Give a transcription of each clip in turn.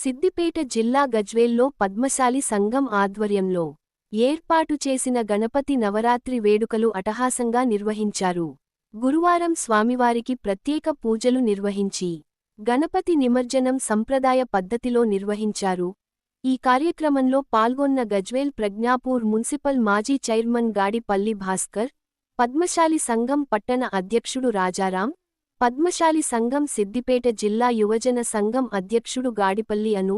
సిద్దిపేట జిల్లా గజ్వేల్లో పద్మశాలి సంఘం ఆధ్వర్యంలో ఏర్పాటు చేసిన గణపతి నవరాత్రి వేడుకలు అటహాసంగా నిర్వహించారు. గురువారం స్వామివారికి ప్రత్యేక పూజలు నిర్వహించి గణపతి నిమజ్జనం సంప్రదాయ పద్ధతిలో నిర్వహించారు. ఈ కార్యక్రమంలో పాల్గొన్న గజ్వేల్ ప్రజ్ఞాపూర్ మున్సిపల్ మాజీ చైర్మన్ గాడిపల్లి భాస్కర్, పద్మశాలి సంఘం పట్టణ అధ్యక్షుడు రాజారాం, పద్మశాలి సంఘం సిద్దిపేట జిల్లా యువజన సంఘం అధ్యక్షుడు గాడిపల్లి అను,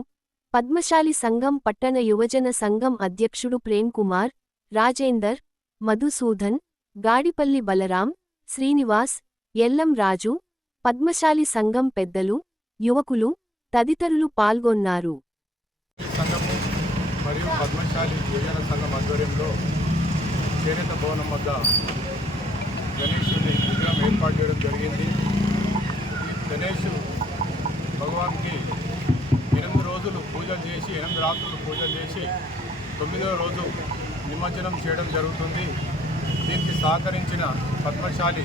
పద్మశాలి సంఘం పట్టణ యువజన సంఘం అధ్యక్షుడు ప్రేమ్ కుమార్, రాజేందర్, మధుసూదన్, గాడిపల్లి బలరాం, శ్రీనివాస్, ఎల్లం రాజు, పద్మశాలి సంఘం పెద్దలు, యువకులు తదితరులు పాల్గొన్నారు. మరియు పద్మశాలి యువజన సంఘం ఆధ్వర్యంలో చేనేత భవనం వద్ద గణేశుని విగ్రహం ఏర్పాటు చేయడం జరిగింది. గణేష్ భగవాన్కి 8 రోజులు పూజలు చేసి 8 రాత్రులు పూజలు చేసి 9వ రోజు నిమజ్జనం చేయడం జరుగుతుంది. దీనికి సహకరించిన పద్మశాలి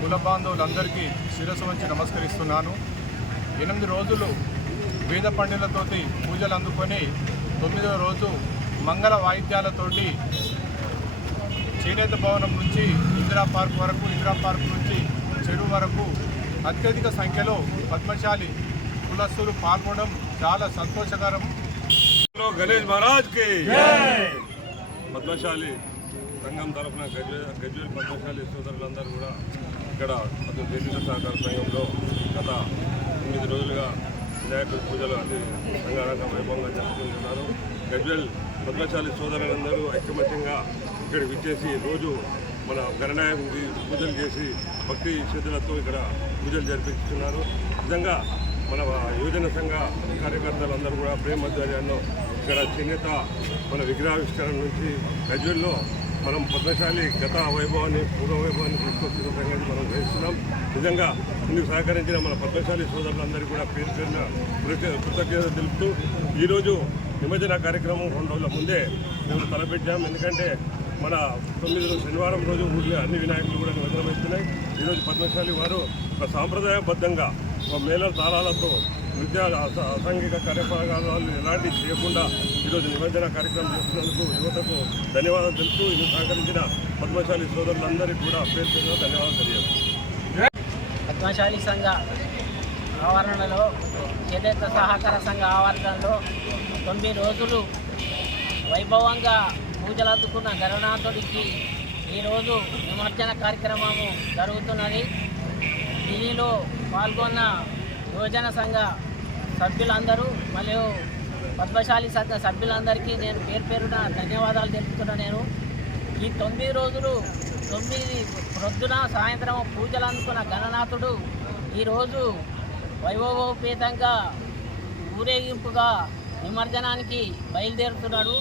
కుల బాంధవులందరికీ శిరస్సు వంచి నమస్కరిస్తున్నాను. 8 రోజులు వేద పండితులతోటి పూజలు అందుకొని 9వ రోజు మంగళ వాయిద్యాలతోటి చేనేత భవనం నుంచి ఇందిరా పార్క్ వరకు, ఇందిరా పార్క్ నుంచి చెరువు వరకు అత్యధిక సంఖ్యలో పద్మశాలి కులస్తులు పాల్గొనడం చాలా సంతోషకరం. గణేష్ మహారాజ్కి పద్మశాలి సంఘం తరఫున గజ్వేల్ పద్మశాలి సోదరులందరూ కూడా ఇక్కడ చేనేత సహకార సంఘంలో గత 9 రోజులుగా వినాయకుడి పూజలు అతి సంఘానంగా వైభవంగా జరుపుకుంటున్నారు. గజ్వేల్ పద్మశాలి సోదరులందరూ ఐకమత్యంగా ఇక్కడికి విచ్చేసి రోజు మన గణనాయకుడికి పూజలు చేసి భక్తి శ్రద్ధలతో ఇక్కడ పూజలు జరిపిస్తున్నారు. నిజంగా మన యువజన సంఘ కార్యకర్తలందరూ కూడా ప్రేమ ఆధ్వర్యంలో ఇక్కడ చేనేత మన విగ్రహావిష్కరణ నుంచి గజ్వేల్లో మనం పద్మశాలి గత వైభవాన్ని పూర్వ వైభవాన్ని తీసుకొచ్చిన సంగతి మనం గ్రహిస్తున్నాం. నిజంగా ఇందుకు సహకరించిన మన పద్మశాలి సోదరులందరికీ కూడా పేరు పేరున కృతజ్ఞత తెలుపుతూ ఈరోజు నిమజ్జన కార్యక్రమం 2 రోజుల ముందే మేము తలపెట్టాం. ఎందుకంటే మన 9 శనివారం రోజు ఊళ్ళో అన్ని వినాయకులు కూడా నిమజ్జనం అవుతున్నాయి. ఈరోజు పద్మశాలి వారు ఒక సాంప్రదాయబద్ధంగా ఒక మేళ తాళాలతో నృత్య అసాంఘిక కార్యక్రమాలు ఎలాంటి చేయకుండా ఈరోజు నిమజ్జన కార్యక్రమం చేస్తున్నందుకు యువతకు ధన్యవాదాలు తెలుపుతూ ఇందుకు సహకరించిన పద్మశాలి సోదరులందరికీ కూడా పేరు పేరున ధన్యవాదాలు తెలియజేస్తున్నాను. పద్మశాలి సంఘ ఆవరణలో చేనేత సహకార సంఘ ఆవరణలో 9 రోజులు వైభవంగా పూజలు అందుకున్న గణనాథుడికి ఈరోజు నిమజ్జన కార్యక్రమము జరుగుతున్నది. దీనిలో పాల్గొన్న యువజన సంఘ సభ్యులందరూ మరియు పద్మశాలి సంఘ సభ్యులందరికీ నేను పేరు పేరున ధన్యవాదాలు తెలుపుతున్నాను. నేను ఈ 9 రోజులు 9 ప్రొద్దున సాయంత్రం పూజలు అందుకున్న గణనాథుడు ఈరోజు వైభవోపేతంగా ఊరేగింపుగా నిమజ్జనానికి బయలుదేరుతున్నాడు.